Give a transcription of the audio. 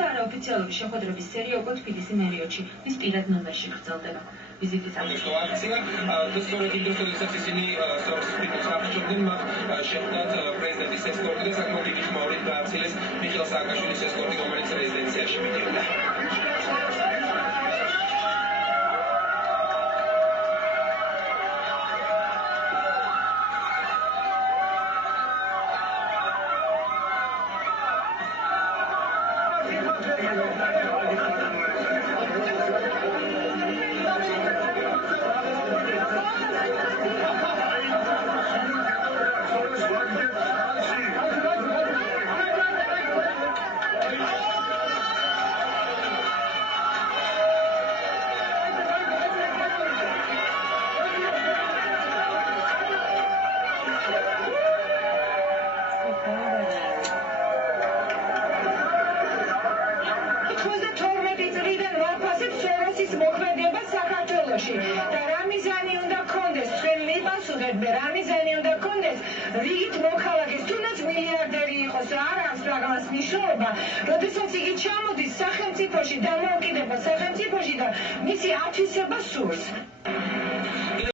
არაოფიციალური შეხვედრების სერია უკვე თბილისი მერიოდში მის პირად ნომერში გრძელდება. ვიზიტის აქცია სწორედ იმ დროს, როდესაც ისინი სოფსპიტს აღჭურვდნენ, მათ შეხვდათ პრეზიდენტის ესკორტი და საკმაოდ დიდი ხმაურით გააცილეს მიხეილ სააკაშვილის ესკორტი, რომელიც რეზიდენციაში მიდიოდა. მოქმედება საქართველოში და რა მიზანი უნდა გქონდეს ჩვენ მიპასუხეთ მე რა მიზანი უნდა გქონდეს რიგით მოქალაქეს თუნდაც მილიარდერი იყოს არ აქვს რაღაც მნიშვნელობა როდესაც იგი ჩამოდის სახელმწიფოში დამოუკიდებელ სახელმწიფოში და მისი ათვისება სურს